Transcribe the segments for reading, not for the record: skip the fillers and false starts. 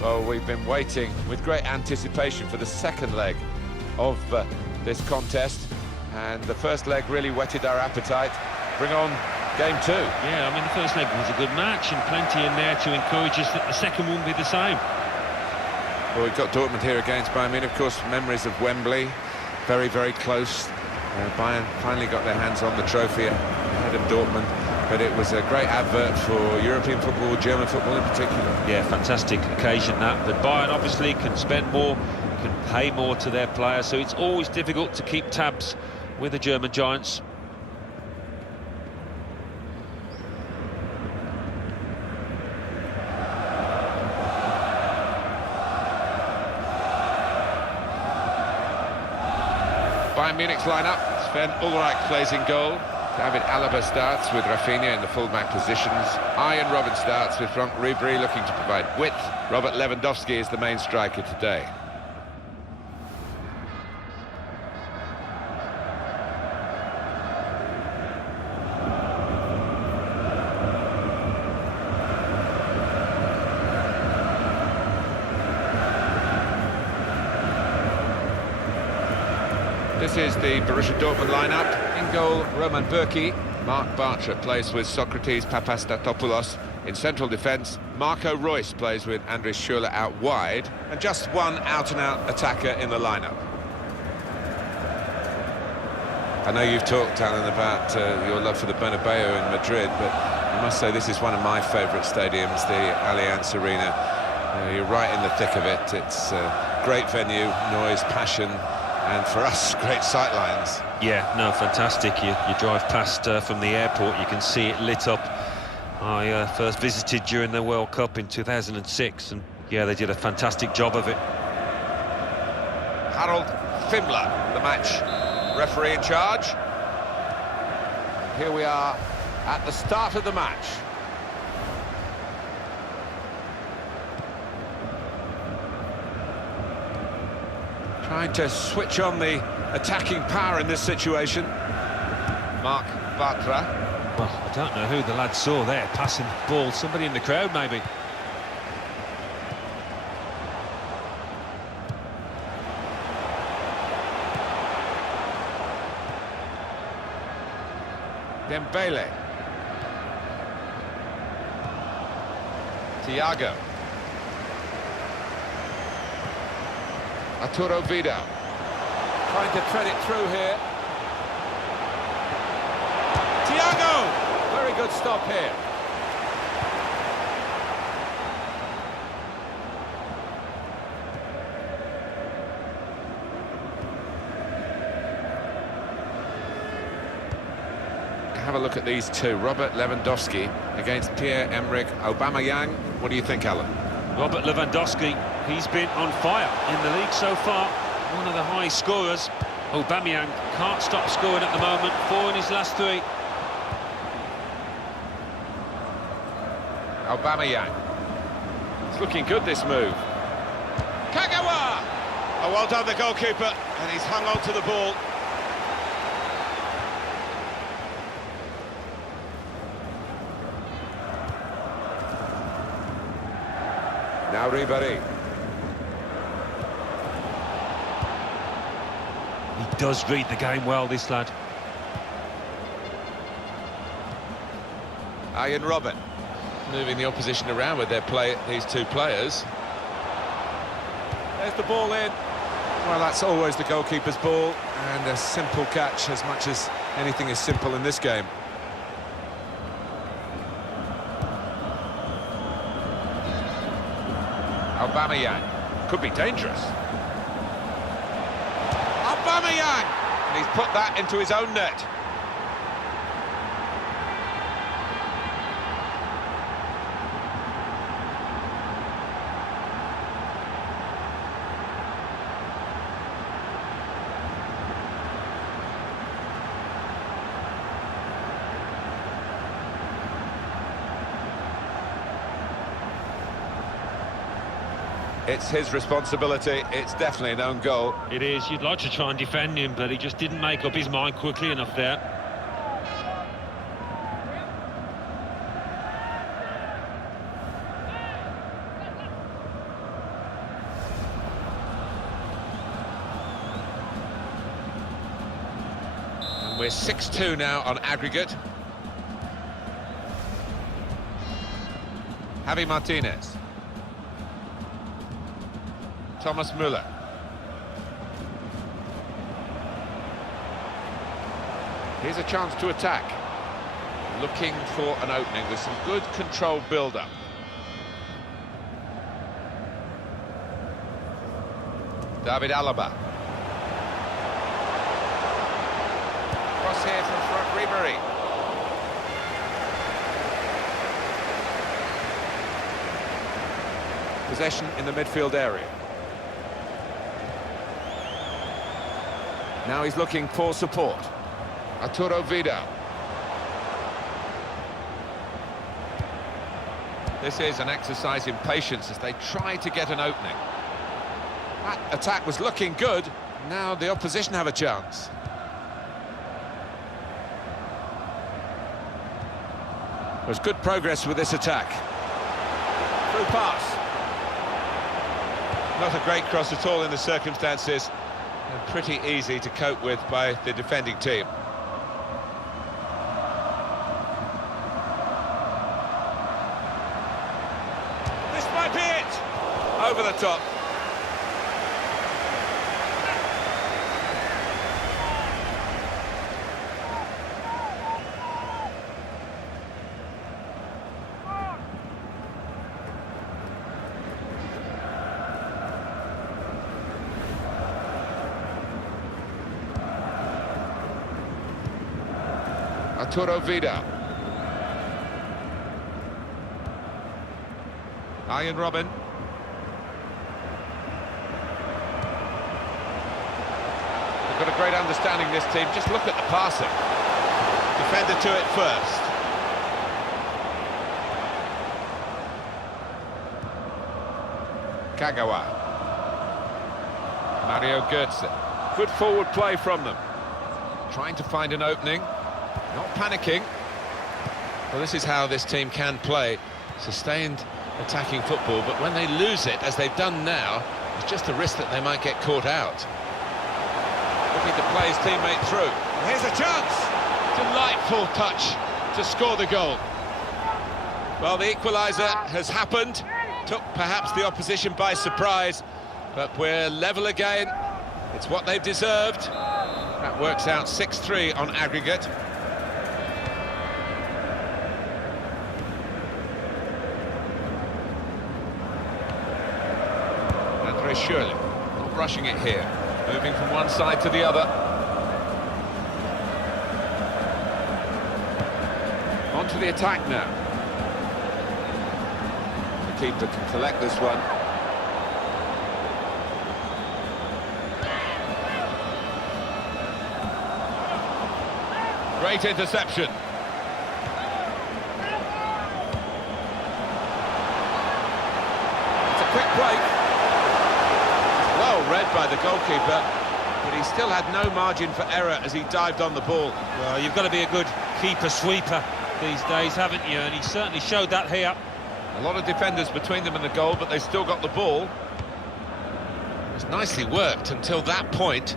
Well, we've been waiting with great anticipation for the second leg of this contest, and the first leg really whetted our appetite. Bring on game two. Yeah, I mean, the first leg was a good match and plenty in there to encourage us that the second won't be the same. Well, we've got Dortmund here against Bayern Munich. Of course, memories of Wembley, very, very close. Bayern finally got their hands on the trophy ahead of Dortmund, but it was a great advert for European football, German football in particular. Yeah, fantastic occasion that. But Bayern obviously can spend more, can pay more to their players, so it's always difficult to keep tabs with the German giants. Bayern Munich's lineup: Sven Ulreich plays in goal. David Alaba starts with Rafinha in the full-back positions. Arjen Robben starts with Frank Ribery looking to provide width. Robert Lewandowski is the main striker today. This is the Borussia Dortmund lineup. In goal, Roman Bürki. Mark Bartra plays with Socrates Papastatopoulos. In central defence, Marco Reus plays with Andris Schürrle out wide. And just one out-and-out attacker in the lineup. I know you've talked, Alan, about your love for the Bernabeu in Madrid, but I must say this is one of my favourite stadiums, the Allianz Arena. You're right in the thick of it. It's a great venue, noise, passion, and for us, great sightlines. Yeah, no, fantastic. You drive past from the airport, you can see it lit up. I first visited during the World Cup in 2006, and yeah, they did a fantastic job of it. Harold Fimmler, the match referee in charge. Here we are at the start of the match. Trying to switch on the attacking power in this situation. Mark Bartra. Well, I don't know who the lad saw there, passing the ball. Somebody in the crowd, maybe. Dembele. Thiago. Arturo Vidal. Trying to thread it through here. Thiago! Very good stop here. Have a look at these two. Robert Lewandowski against Pierre-Emerick Aubameyang. What do you think, Alan? Robert Lewandowski, he's been on fire in the league so far. One of the high scorers. Aubameyang can't stop scoring at the moment. 4 in his last 3. Aubameyang. It's looking good, this move. Kagawa! Oh, well done, the goalkeeper. And he's hung on to the ball. Now Ribery. He does read the game well, this lad. Arjen Robben moving the opposition around with these two players. There's the ball in. Well, that's always the goalkeeper's ball, and a simple catch, as much as anything is simple in this game. Aubameyang could be dangerous. Aubameyang! And he's put that into his own net. It's his responsibility. It's definitely an own goal. It is. You'd like to try and defend him, but he just didn't make up his mind quickly enough there. we're 6-2 now on aggregate. Javi Martinez. Thomas Müller. Here's a chance to attack. Looking for an opening with some good controlled build-up. David Alaba. Cross here from front, Ribery. Possession in the midfield area. Now he's looking for support. Arturo Vidal. This is an exercise in patience as they try to get an opening. That attack was looking good. Now the opposition have a chance. There's good progress with this attack. Through pass. Not a great cross at all in the circumstances, and pretty easy to cope with by the defending team. This might be it! Over the top. Arturo Vidal. Ian Robin. They've got a great understanding, this team. Just look at the passing. Defender to it first. Kagawa. Mario Götze. Good forward play from them. Trying to find an opening. Not panicking. Well, this is how this team can play. Sustained attacking football, but when they lose it, as they've done now, it's just a risk that they might get caught out. Looking to play his teammate through. Here's a chance! Delightful touch to score the goal. Well, the equaliser has happened. Took perhaps the opposition by surprise, but we're level again. It's what they've deserved. That works out 6-3 on aggregate. Surely, not rushing it here, moving from one side to the other. On to the attack now. The keeper can collect this one. Great interception. It's a quick break. Well read by the goalkeeper, but he still had no margin for error as he dived on the ball. Well, you've got to be a good keeper-sweeper these days, haven't you? And he certainly showed that here. A lot of defenders between them and the goal, but they still got the ball. It was nicely worked until that point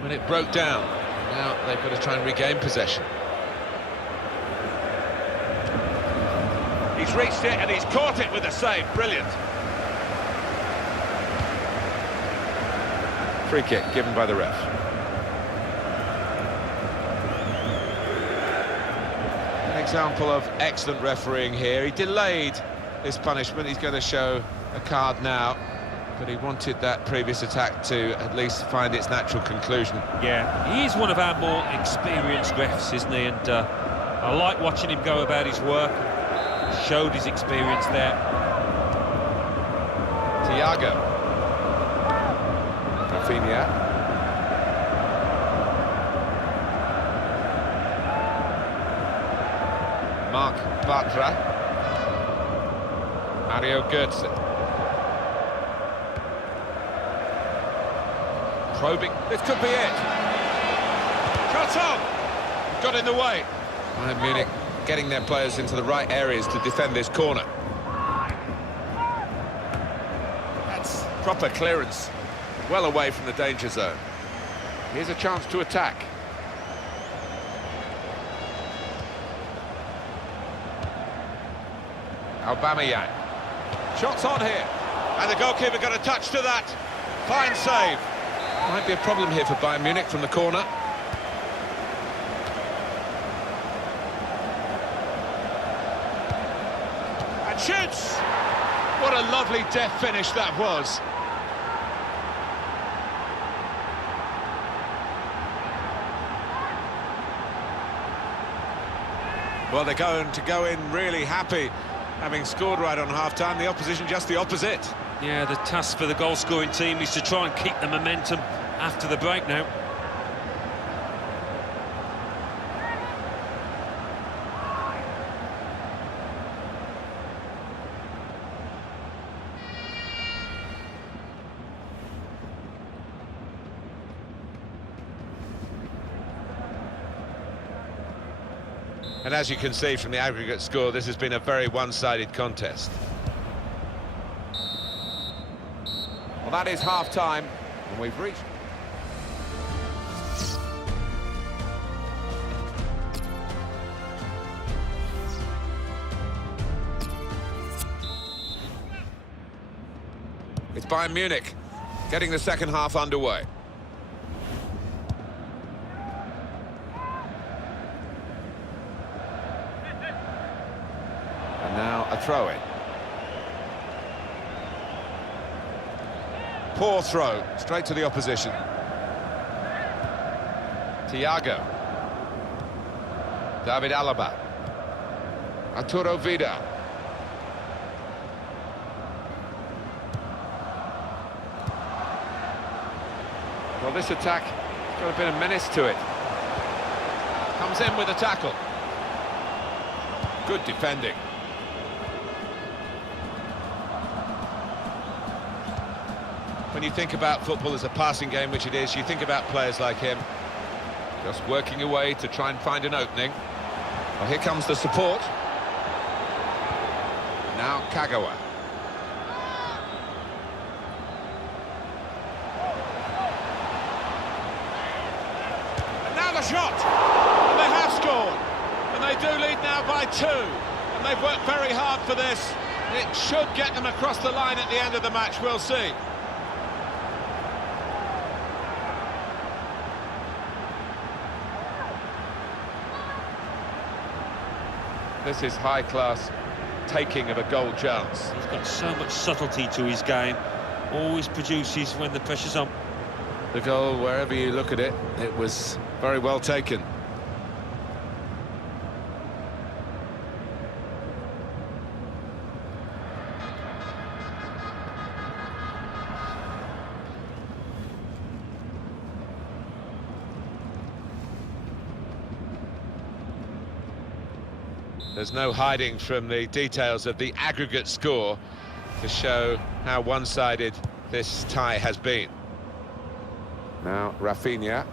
when it broke down. Now they've got to try and regain possession. He's reached it and he's caught it with a save. Brilliant. Free kick given by the ref. An example of excellent refereeing here. He delayed this punishment. He's going to show a card now, but he wanted that previous attack to at least find its natural conclusion. Yeah, he is one of our more experienced refs, isn't he? And I like watching him go about his work. He showed his experience there. Thiago. Rafinha. Marc Bartra. Mario Götze. Probing. This could be it. Shot on! Got in the way. Bayern Munich getting their players into the right areas to defend this corner. That's proper clearance. Well away from the danger zone. Here's a chance to attack. Aubameyang. Shots on here. And the goalkeeper got a touch to that. Fine save. Might be a problem here for Bayern Munich from the corner. And shoots! What a lovely death finish that was. Well, they're going to go in really happy, having scored right on half-time. The opposition just the opposite. Yeah, the task for the goal-scoring team is to try and keep the momentum after the break now. And as you can see from the aggregate score, this has been a very one-sided contest. Well, that is half-time, and we've reached... It's Bayern Munich getting the second half underway. And now a throw-in. Poor throw, straight to the opposition. Thiago. David Alaba. Arturo Vidal. Well, this attack has got a bit of menace to it. Comes in with a tackle. Good defending. When you think about football as a passing game, which it is, you think about players like him, just working away to try and find an opening. Well, here comes the support. Now Kagawa. And now the shot! And they have scored! And they do lead now by 2. And they've worked very hard for this. It should get them across the line at the end of the match, we'll see. This is high-class taking of a goal chance. He's got so much subtlety to his game. Always produces when the pressure's on. The goal, wherever you look at it, it was very well taken. There's no hiding from the details of the aggregate score to show how one-sided this tie has been. Now Rafinha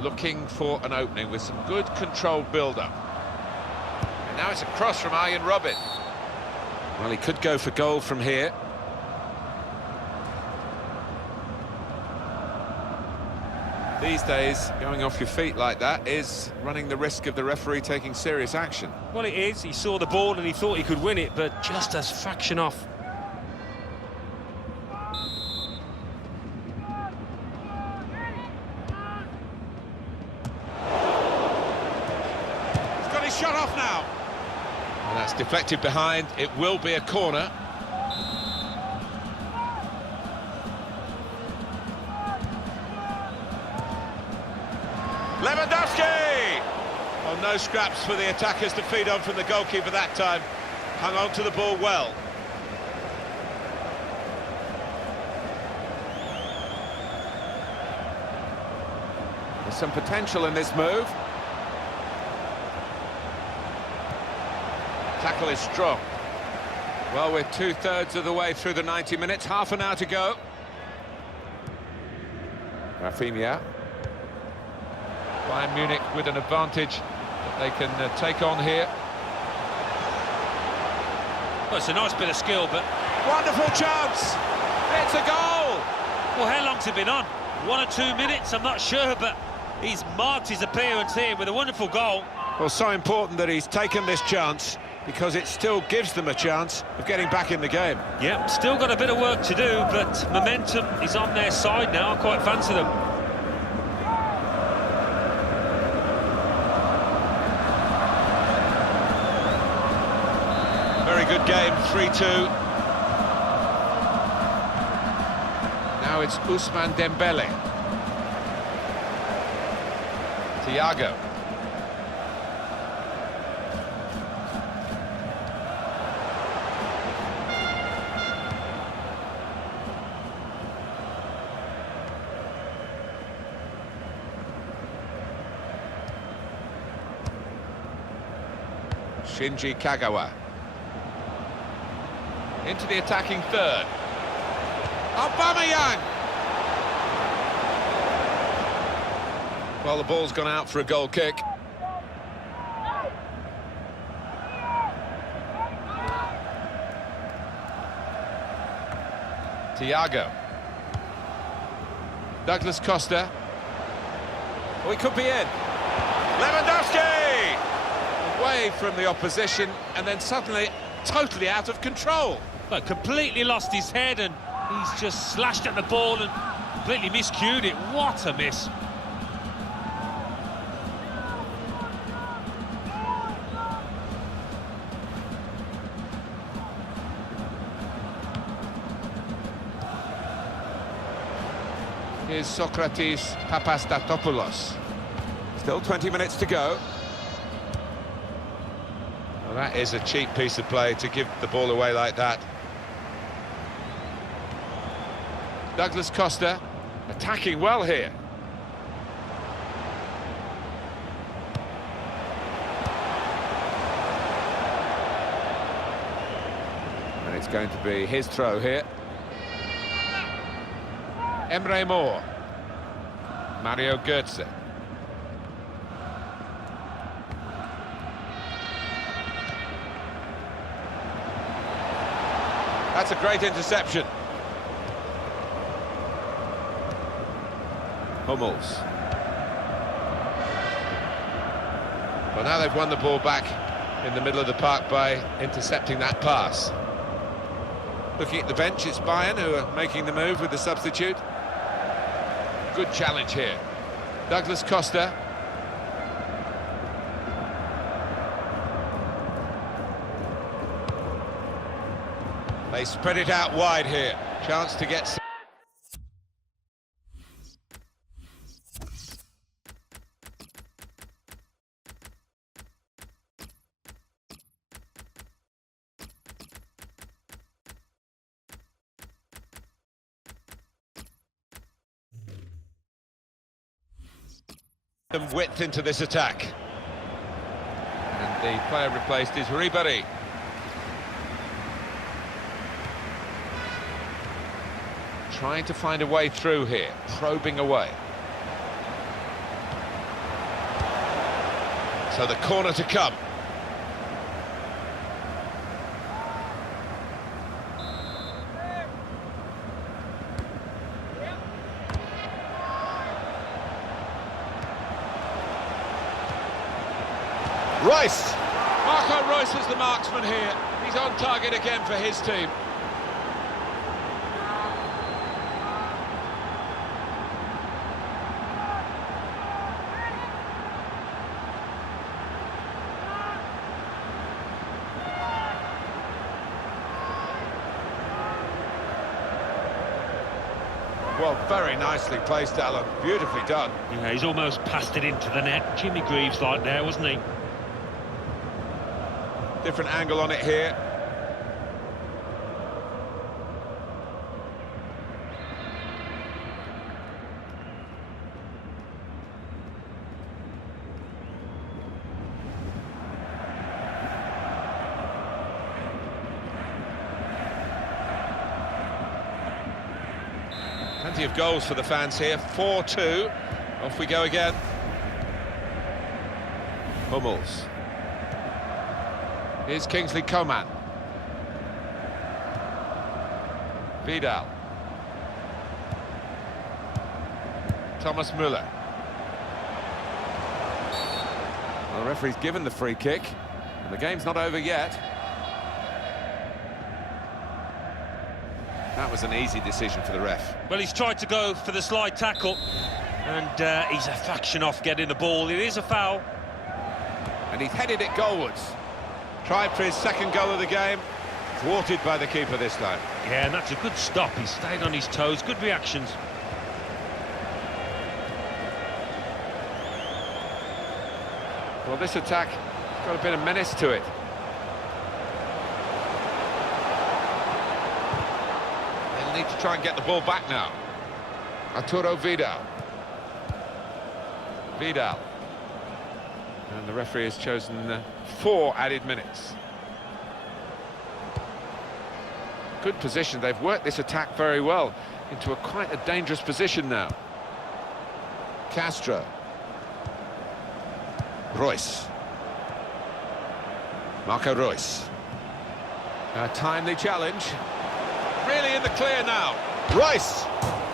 looking for an opening with some good controlled build-up. And now it's a cross from Arjen Robben. Well, he could go for goal from here. These days, going off your feet like that is running the risk of the referee taking serious action. Well, it is. He saw the ball and he thought he could win it, but just a fraction off. He's got his shot off now. And that's deflected behind. It will be a corner. Lewandowski! Well, no scraps for the attackers to feed on from the goalkeeper that time. Hung on to the ball well. There's some potential in this move. Tackle is strong. Well, we're 2/3 of the way through the 90 minutes, half an hour to go. Rafinha. Bayern Munich with an advantage that they can take on here. Well, it's a nice bit of skill, but... Wonderful chance! It's a goal! Well, how long's it been on? 1 or 2 minutes, I'm not sure, but he's marked his appearance here with a wonderful goal. Well, so important that he's taken this chance because it still gives them a chance of getting back in the game. Yeah, still got a bit of work to do, but momentum is on their side now. I quite fancy them. Very good game, 3-2. Now it's Ousmane Dembele. Thiago. Shinji Kagawa. Into the attacking third. Aubameyang! Well, the ball's gone out for a goal kick. Thiago. Douglas Costa. Oh, he could be in. Lewandowski! Away from the opposition, and then suddenly totally out of control. But completely lost his head, and he's just slashed at the ball and completely miscued it. What a miss. Here's Socrates Papastatopoulos. Still 20 minutes to go. Well, that is a cheap piece of play to give the ball away like that. Douglas Costa attacking well here. And it's going to be his throw here. Emre Mor. Mario Götze. That's a great interception. Hummels. Well, now they've won the ball back in the middle of the park by intercepting that pass. Looking at the bench, it's Bayern who are making the move with the substitute. Good challenge here. Douglas Costa. They spread it out wide here. Chance to get some width into this attack. And the player replaced is Ribéry. Trying to find a way through here, probing away. So the corner to come. Rice! Marco Reus is the marksman here. He's on target again for his team. Well, very nicely placed, Alan. Beautifully done. Yeah, he's almost passed it into the net. Jimmy Greaves like there, wasn't he? Different angle on it here. Plenty of goals for the fans here. 4-2. Off we go again. Hummels. Here's Kingsley Coman. Vidal. Thomas Müller. Well, the referee's given the free kick. The game's not over yet. That was an easy decision for the ref. Well, he's tried to go for the slide tackle, and he's a fraction off getting the ball. It is a foul. And he's headed it goalwards. Tried for his second goal of the game, thwarted by the keeper this time. Yeah, and that's a good stop. He stayed on his toes, good reactions. Well, this attack has got a bit of menace to it. They'll need to try and get the ball back now. Arturo Vidal. Vidal. And the referee has chosen 4 added minutes. Good position. They've worked this attack very well into quite a dangerous position now. Castro. Royce. Marco Royce. A timely challenge. Really in the clear now. Royce!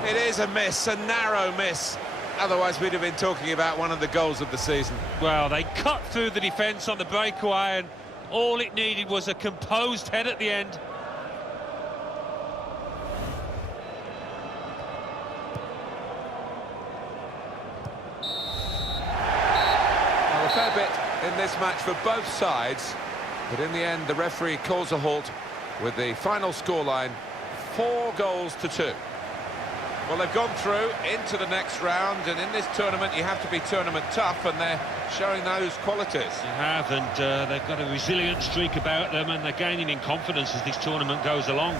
It is a miss, a narrow miss. Otherwise, we'd have been talking about one of the goals of the season. Well, they cut through the defence on the breakaway, and all it needed was a composed head at the end. Well, a fair bit in this match for both sides, but in the end, the referee calls a halt with the final scoreline, 4-2. Well, they've gone through into the next round, and in this tournament you have to be tournament tough, and they're showing those qualities. They have, and they've got a resilient streak about them, and they're gaining in confidence as this tournament goes along.